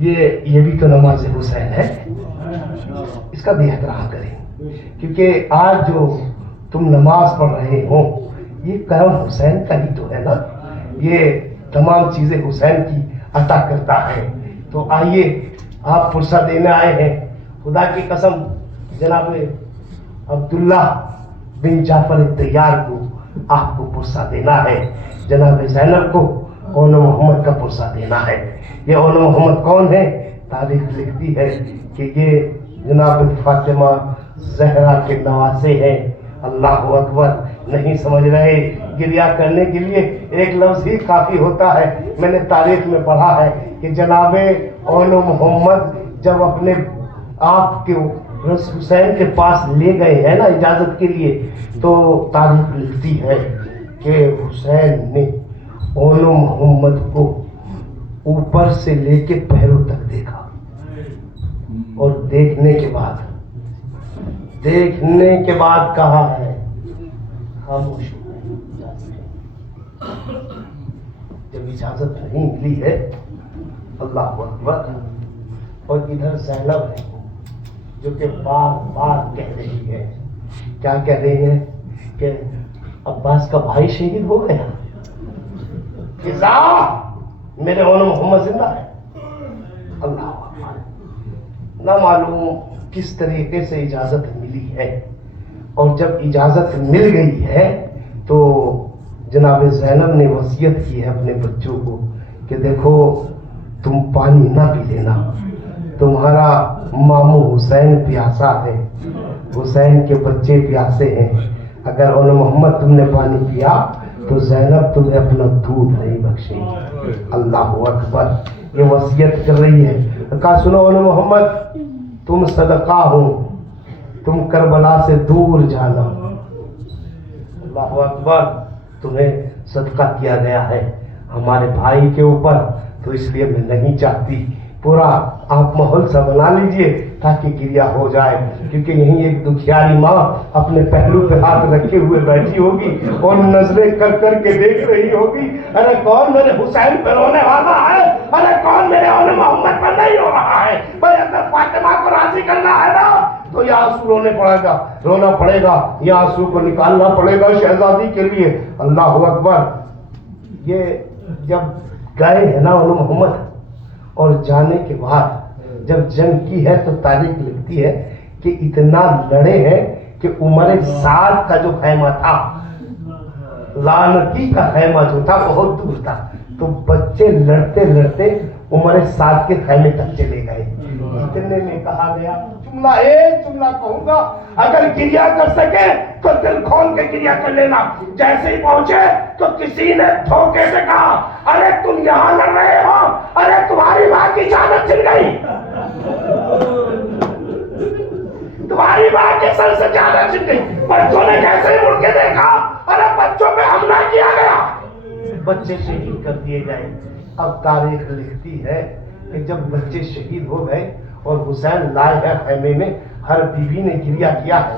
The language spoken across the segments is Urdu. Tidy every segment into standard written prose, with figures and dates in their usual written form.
یہ بھی تو نماز حسین ہے، اس کا بھی احترام کریں، کیونکہ آج جو تم نماز پڑھ رہے ہو یہ کرم حسین کا ہی تو ہے نا، یہ تمام چیزیں حسین کی عطا کرتا ہے۔ تو آئیے، آپ فرصت دینے آئے ہیں، خدا کی قسم جناب عبداللہ بن جعفر طیار کو آپ کو پرسہ دینا ہے، جناب زینب کو اون محمد کا پرسہ دینا ہے۔ یہ اون محمد کون ہے؟ تاریخ لکھتی ہے کہ یہ جناب فاطمہ زہرا کے نواسے ہیں۔ اللہ اکبر، نہیں سمجھ رہے؟ گریہ کرنے کے لیے ایک لفظ ہی کافی ہوتا ہے۔ میں نے تاریخ میں پڑھا ہے کہ جناب اون محمد جب اپنے آپ کے حسین کے پاس لے گئے ہیں نا اجازت کے لیے، تو تاریخ لکھتی ہے کہ حسین نے اون محمد کو اوپر سے لے کے پیروں تک دیکھا، اور دیکھنے کے بعد کہا ہے خاموش ہو گئے۔ جب اجازت نہیں ملی ہے، اللہ اکبر، اور ادھر زینب ہے جو کہ بار بار کہہ رہی ہے، کیا کہہ رہی ہے کہ عباس کا بھائی شہید ہو گیا، فضا میرے اون محمد زندہ ہے۔ اللہ اکبر، نہ معلوم کس طریقے سے اجازت ملی ہے، اور جب اجازت مل گئی ہے تو جناب زینب نے وصیت کی ہے اپنے بچوں کو کہ دیکھو تم پانی نہ پی لینا، تمہارا ماموں حسین پیاسا ہے، حسین کے بچے پیاسے ہیں، اگر اون محمد تم نے پانی پیا تو زینب تمہیں اپنا دودھ نہیں بخشے گی۔ اللہ اکبر، یہ وصیت کر رہی ہے۔ کہا سنو اون محمد، تم صدقہ ہو، تم کربلا سے دور جانا۔ اللہ اکبر، تمہیں صدقہ کیا گیا ہے ہمارے بھائی کے اوپر، تو اس لیے میں نہیں چاہتی، پورا آپ ماحول سا بنا لیجئے تاکہ گریہ ہو جائے، کیونکہ یہیں ایک دکھیاری ماں اپنے پہلو پہ ہاتھ رکھے ہوئے بیٹھی ہوگی اور نظریں کر کر کے دیکھ رہی ہوگی، ارے کون میرے حسین پہ رونے والا ہے، ارے کون میرے اون محمد پر نہیں رو رہا ہے۔ بھائی اگر فاطمہ کو راضی کرنا ہے نا تو یہ آنسو رونا پڑے گا، یہ آنسو کو نکالنا پڑے گا شہزادی کے لیے۔ اللہ اکبر، یہ جب گئے ہیں نا اون محمد، اور جانے کے بعد جب جنگ کی ہے تو تاریخ لکھتی ہے کہ اتنا لڑے ہیں کہ عمر سعد کا جو خیمہ تھا، لعنتی کا خیمہ جو تھا، بہت دور تھا، تو بچے لڑتے لڑتے عمر سعد کے خیمے تک چلے گئے۔ اتنے میں کہا گیا، ایک جملہ کہوں گا، اگر گریہ کر سکے تو دل کھول کے گریہ کر لینا۔ جیسے ہی پہنچے تو کسی نے دھوکے سے کہا، ارے تم یہاں لڑ رہے ہو، ارے تمہاری ماں کی جانت چھن گئی، تمہاری ماں کے سر سے جانت چھن گئی۔ بچوں نے کیسے ہی مڑ کے دیکھا، ارے بچوں پہ حملہ کیا گیا، بچے شہید کر دیے گئے۔ اب تاریخ لکھتی ہے کہ جب بچے شہید ہو گئے اور حسین لائے ہے خیمے میں، ہر بیوی نے گریہ کیا ہے،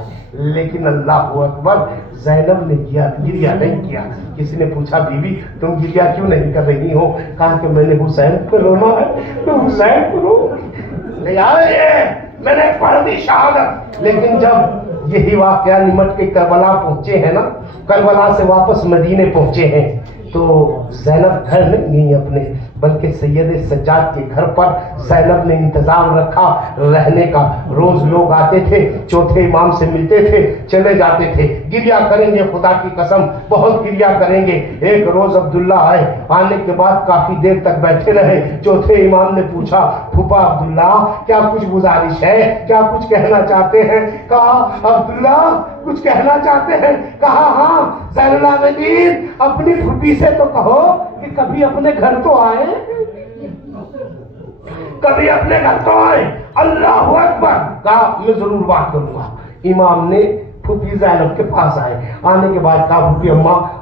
لیکن اللہ اکبر زینب نے گریہ نہیں کیا۔ کسی نے پوچھا بیوی تم گریہ کیوں نہیں کر رہی ہو؟ کہا کہ میں نے حسین پہ رونا ہے تو حسین کو رو میں نے پڑھ دی شہادت۔ لیکن جب یہی واقعہ نمٹ کے کربلا پہنچے ہیں نا، کربلا سے واپس مدینے پہنچے ہیں، تو زینب گھر نہیں اپنے بلکہ سید سجاد کے گھر پر زینب نے انتظام رکھا رہنے کا۔ روز لوگ آتے تھے، چوتھے امام سے ملتے تھے، چلے جاتے تھے، گریہ کریں گے، خدا کی قسم بہت گریہ کریں گے۔ ایک روز عبداللہ آئے، آنے کے بعد کافی دیر تک بیٹھے رہے۔ چوتھے امام نے پوچھا، پھوپا عبداللہ کیا کچھ گزارش ہے، کیا کچھ کہنا چاہتے ہیں؟ کہا عبداللہ کچھ کہنا چاہتے ہیں؟ کہا ہاں زین العابدین، اپنی پھوپھی سے تو کہو کہ کبھی اپنے گھر تو آئے، کبھی اپنے گھر تو آئے۔ اللہ اکبر، کہا میں ضرور بات کروں گا۔ امام نے پھوپھی زینب کے پاس آئے، آنے کے بعد کہا پھوپھی اماں